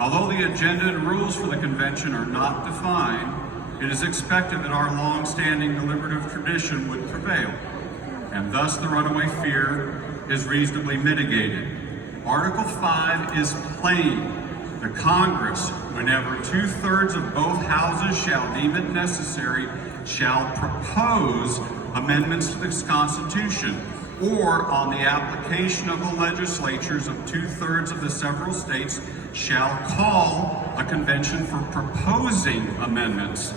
Although the agenda and rules for the convention are not defined, it is expected that our long-standing deliberative tradition would prevail, and thus the runaway fear is reasonably mitigated. Article 5 is plain. The Congress, whenever 2/3 of both houses shall deem it necessary, shall propose amendments to this Constitution, or on the application of the legislatures of 2/3 of the several states, shall call a convention for proposing amendments,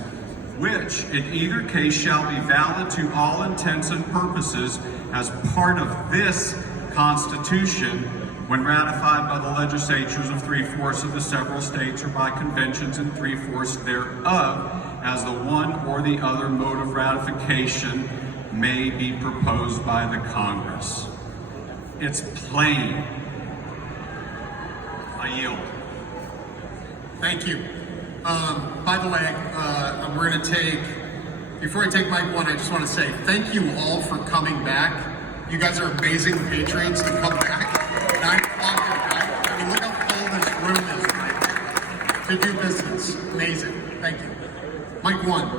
which in either case shall be valid to all intents and purposes as part of this Constitution when ratified by the legislatures of 3/4 of the several states or by conventions in 3/4 thereof, as the one or the other mode of ratification may be proposed by the Congress. It's plain. I yield. Thank you. By the way, we're going to take, before I take mic one, I just want to say thank you all for coming back. You guys are amazing patrons to come back. 9 o'clock at night. I mean, look how full this room is tonight. To do business. Amazing. Thank you. Mic one.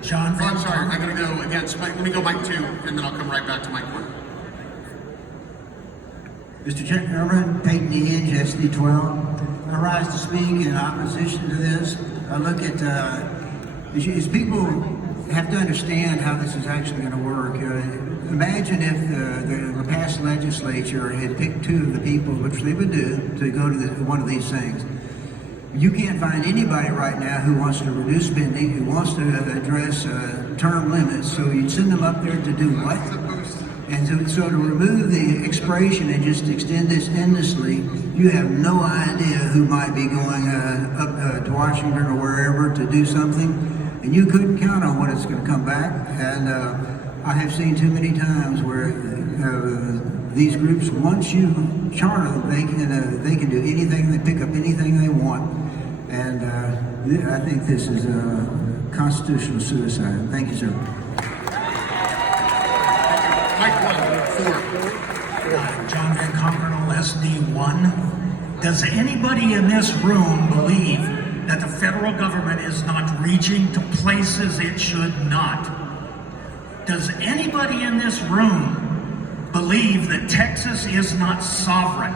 John. Oh, I'm sorry. I'm going to go against Mike. Let me go mic 2, and then I'll come right back to mic 1. Mr. Chairman, Peyton Edge, SD 12. I rise to speak in opposition to this. I look at, as people have to understand how this is actually going to work. Imagine if the past legislature had picked 2 of the people, which they would do, to go to one of these things. You can't find anybody right now who wants to reduce spending, who wants to address term limits, so you'd send them up there to do what? And so to remove the expiration and just extend this endlessly, you have no idea who might be going up to Washington or wherever to do something, and you couldn't count on what it's going to come back. And I have seen too many times where these groups, once you charter them, they can do anything, they pick up anything they want, and I think this is a constitutional suicide. Thank you, sir. John Van Conkernal, SD1. Does anybody in this room believe that the federal government is not reaching to places it should not? Does anybody in this room believe that Texas is not sovereign?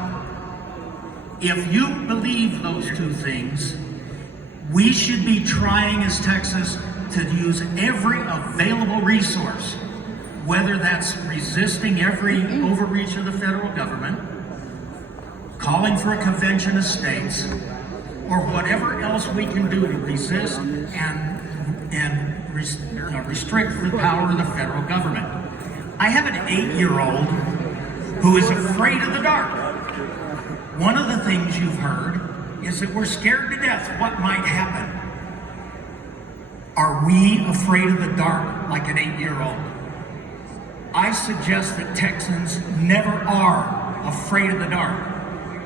If you believe those 2 things, we should be trying as Texas to use every available resource, whether that's resisting every overreach of the federal government, calling for a convention of states, or whatever else we can do to resist and restrict the power of the federal government. I have an 8-year-old who is afraid of the dark. One of the things you've heard is that we're scared to death what might happen. Are we afraid of the dark like an 8-year-old? I suggest that Texans never are afraid of the dark.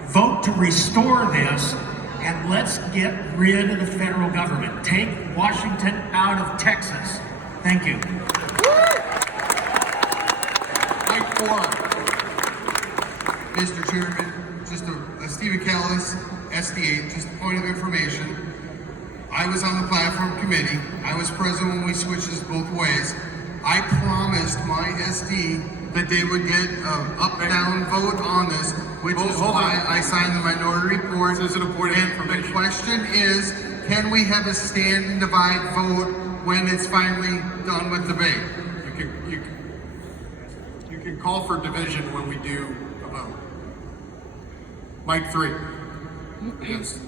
Vote to restore this, and let's get rid of the federal government. Take Washington out of Texas. Thank you. Mike 4. Mr. Chairman, just Stephen Callis, SD8, just a point of information. I was on the platform committee. I was present when we switched this both ways. I promised my SD that they would get an up-down vote on this, which is why I signed the minority report. This is an important information. The question is, can we have a stand and divide vote when it's finally done with debate? You can call for division when we do a vote. Mike 3. Yes.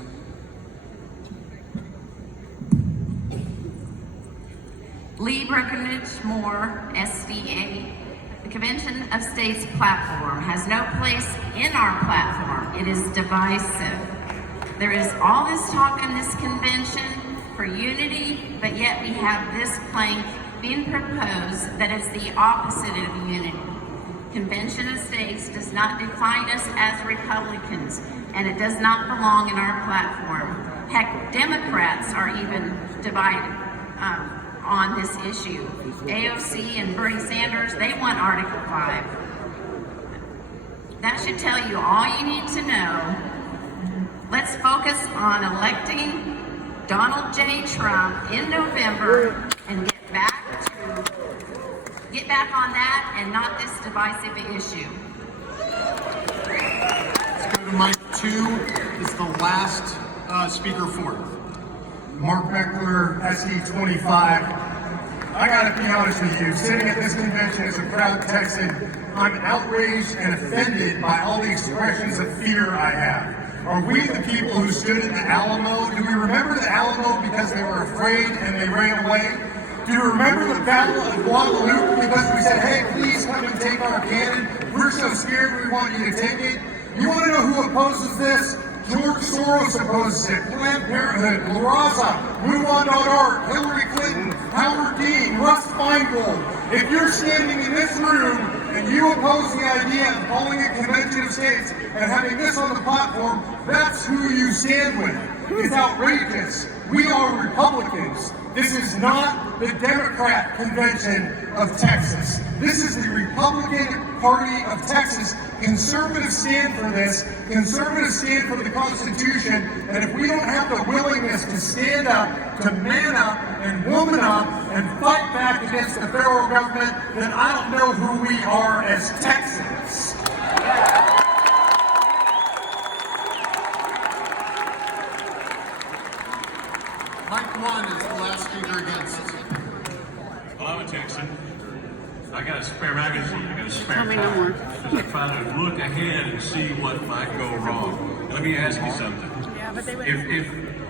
Lee Breckenridge Moore, SDA. The Convention of States platform has no place in our platform. It is divisive. There is all this talk in this convention for unity, but yet we have this plank being proposed that is the opposite of unity. Convention of States does not define us as Republicans, and it does not belong in our platform. Heck, Democrats are even divided on this issue. AOC and Bernie Sanders, they want Article 5. That should tell you all you need to know Let's focus on electing Donald J. Trump in November and get back on that and not this divisive issue. Let's go to mic 2. It's the last speaker for it. Mark Meckler, SD25. I gotta be honest with you, sitting at this convention as a proud Texan, I'm outraged and offended by all the expressions of fear I have. Are we the people who stood in the Alamo? Do we remember the Alamo because they were afraid and they ran away? Do you remember the Battle of Guadalupe because we said, hey, please come and take our cannon? We're so scared we want you to take it. You want to know who opposes this? George Soros opposes it, Planned Parenthood, La Raza, MoveOn.org, Hillary Clinton, Howard Dean, Russ Feingold. If you're standing in this room and you oppose the idea of calling a convention of states and having this on the platform, that's who you stand with. It's outrageous. We are Republicans. This is not the Democrat convention of Texas. This is the Republican Party of Texas. Conservatives stand for this. Conservatives stand for the Constitution. And if we don't have the willingness to stand up, to man up, and woman up, and fight back against the federal government, then I don't know who we are as Texans. Mic 1 is the last speaker against. Well, I'm a Texan. I got a spare magazine. I got a spare time. Because I try to look ahead and see what might go wrong. Let me ask you something.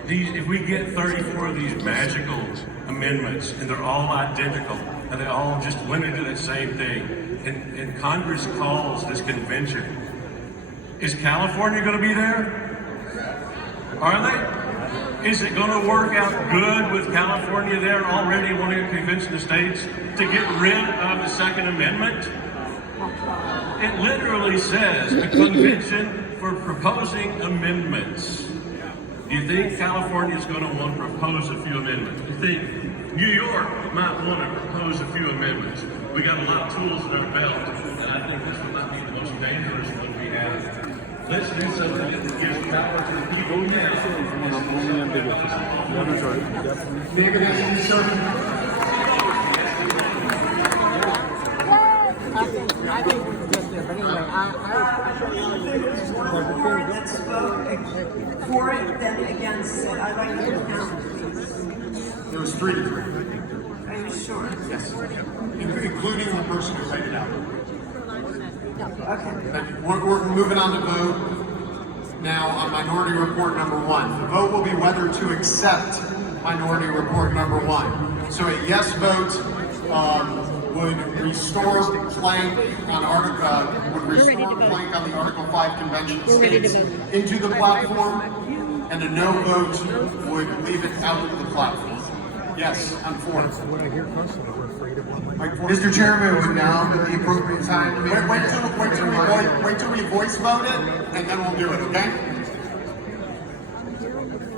If we get 34 of these magical amendments and they're all identical and they all just went into that same thing, and Congress calls this convention, is California going to be there? Are they? Is it going to work out good with California there already wanting a convention of states to get rid of the Second Amendment? It literally says a convention for proposing amendments. Do you think California is going to want to propose a few amendments? Do you think New York might want to propose a few amendments? We got a lot of tools in our belt, and I think this one might be the most dangerous one we have. Let's do something that gives power to the people now. David, any something? I think just there, but anyway, Let's vote for it, then against it. I'd like to count. There was 3 to 3. Are you sure? Yes. Including the person who laid it out. Okay. Thank you. We're moving on to vote now on Minority Report number 1. The vote will be whether to accept Minority Report number 1. So a yes vote would restore plank on plank on the Article 5 Convention of States into the platform, and a no vote would leave it out of the platform. Yes, I'm for it. Mr. Chairman, would now be the appropriate time to make Wait till we voice vote it, and then we'll do it, okay?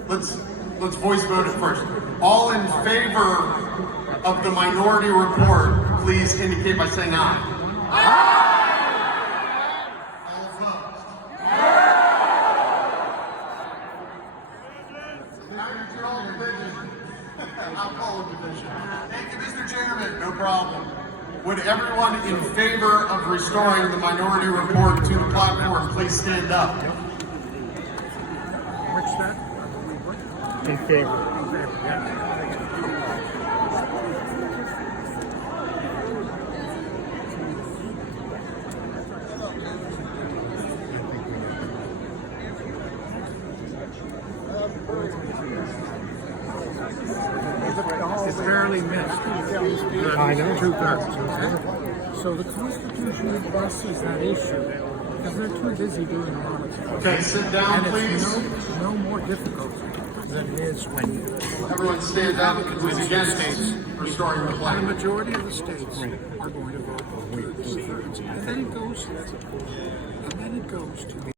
Let's voice vote it first. All in favor of the minority report, please indicate by saying aye. Aye! All opposed? Now you call division. I'll call a division. Thank you, Mr. Chairman. No problem. Would everyone in favor of restoring the minority report to the platform please stand up? what's that? in favor? It's barely missed. I know. 2/3. So the Constitution addresses that issue because they're too busy doing a lot of stuff. Okay, sit down, And please. it's no more difficult than it is when you. Everyone stand up who's against restoring the The plan. majority of the states are going to vote for 2/3. And then it goes to